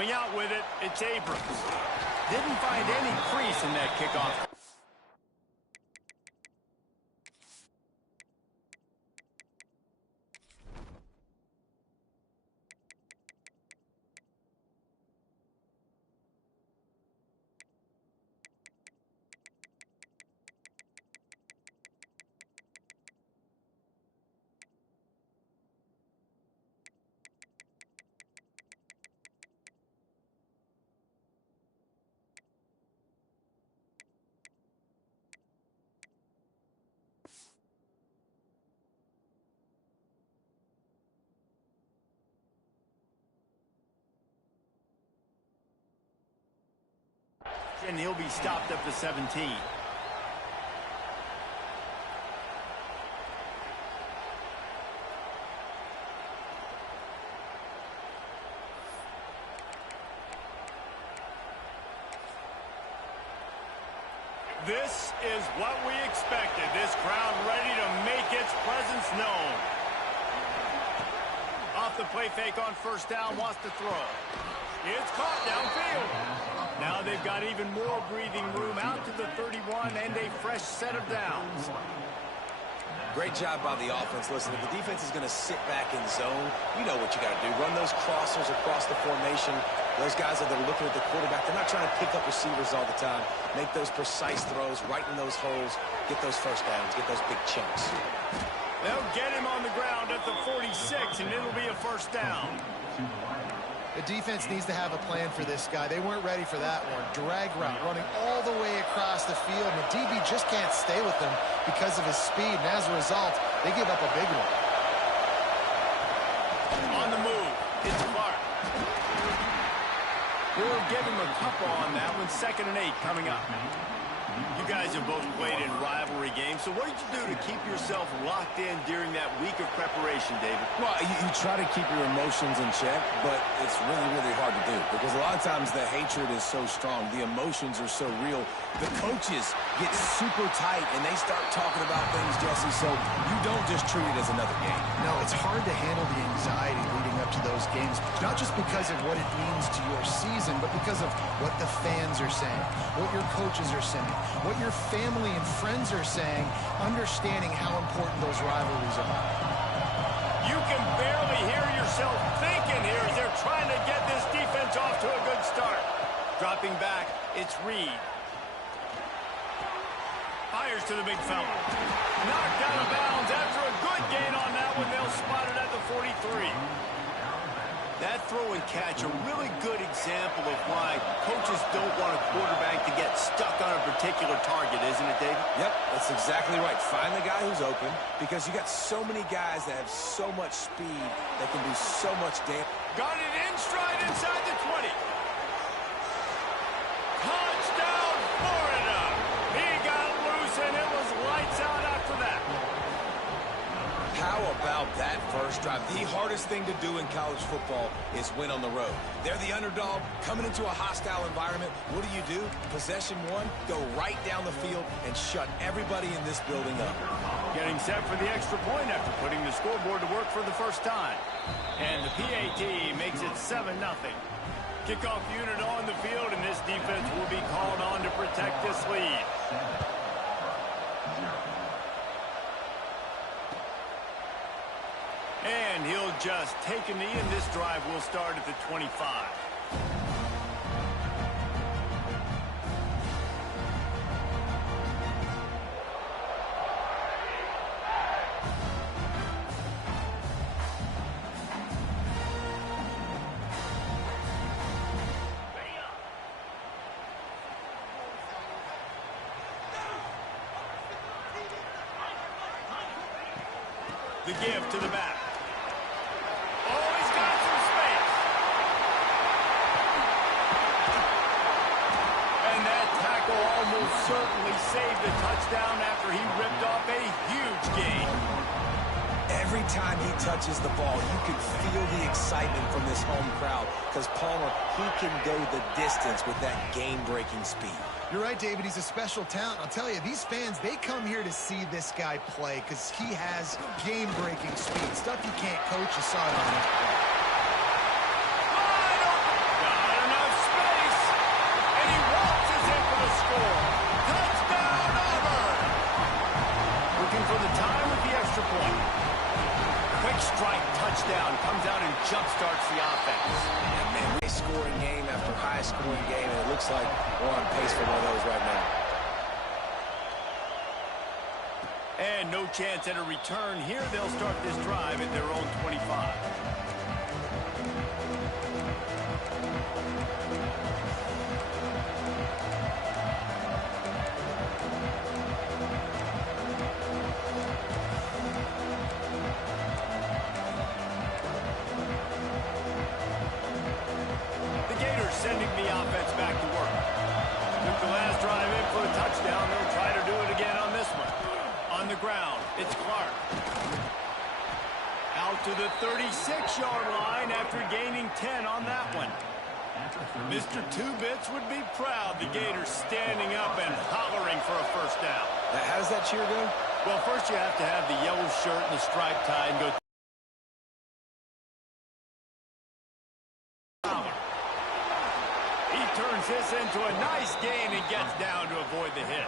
Coming out with it, it's Abrams. Didn't find any crease in that kickoff. And he'll be stopped up to 17. This is what we expected. This crowd ready to make its presence known. Off the play fake on first down, wants to throw. It's caught downfield. Now they've got even more breathing room out to the 31 and a fresh set of downs. Great job by the offense. Listen, if the defense is going to sit back in zone, you know what you got to do. Run those crossers across the formation. Those guys that are looking at the quarterback, they're not trying to pick up receivers all the time. Make those precise throws right in those holes. Get those first downs. Get those big chunks. They'll get him on the ground at the 46, and it'll be a first down. The defense needs to have a plan for this guy. They weren't ready for that one. Drag route, running all the way across the field. And the DB just can't stay with them because of his speed. And as a result, they give up a big one. On the move, it's Clark. We'll give him a couple on that one. 2nd and 8 coming up. You guys have both played in rivalry games, so what did you do to keep yourself locked in during that week of preparation, David? Well, you try to keep your emotions in check, but it's really, really hard to do because a lot of times the hatred is so strong. The emotions are so real. The coaches get super tight, and they start talking about things, Jesse, so you don't just treat it as another game. No, it's hard to handle the anxiety leading up to those games, not just because of what it means to your season, but because of what the fans are saying, what your coaches are saying, what your family and friends are saying, understanding how important those rivalries are. You can barely hear yourself thinking here as they're trying to get this defense off to a good start. Dropping back, it's Reed. Fires to the big fella. Knocked out of bounds after a good gain on that one. They'll spot it at the 43. That throw and catch, a really good example of why coaches don't want a quarterback to get stuck on a particular target, isn't it, David? Yep, that's exactly right. Find the guy who's open because you got so many guys that have so much speed that can do so much damage. Got it in stride inside the 20. Touchdown, Florida! He got loose, and it was lights out after that. How about that first drive? The hardest thing to do in college football is win on the road. They're the underdog coming into a hostile environment. What do? Possession one, go right down the field and shut everybody in this building up. Getting set for the extra point after putting the scoreboard to work for the first time. And the PAT makes it 7-0. Kickoff unit on the field, and this defense will be called on to protect this lead. And he'll just take a knee, and this drive will start at the 25. The give to the back. Oh, he's got some space. And that tackle almost certainly saved the touchdown after he ripped off a huge gain. Every time he touches the ball, you can feel the excitement from this home crowd because Palmer, he can go the distance with that game-breaking speed. You're right, David. He's a special talent. I'll tell you, these fans, they come here to see this guy play because he has game-breaking speed. Stuff you can't coach. You saw it on this play. Got touchdown. Comes out and jump-starts the offense. And, man, high-scoring game after high-scoring game, and it looks like we're on pace for one of those right now. And no chance at a return here. They'll start this drive at their own 25. The Gators sending the offense back to work. Took the last drive in for a touchdown. They'll try to do it again on this one. On the ground, it's Clark. Out to the 36-yard line after gaining 10 on that one. Mr. Two-Bits would be proud. The Gators standing up and hollering for a first down. Now, how does that cheer go? Well, first you have to have the yellow shirt and the striped tie and go. He turns this into a nice gain and gets down to avoid the hit.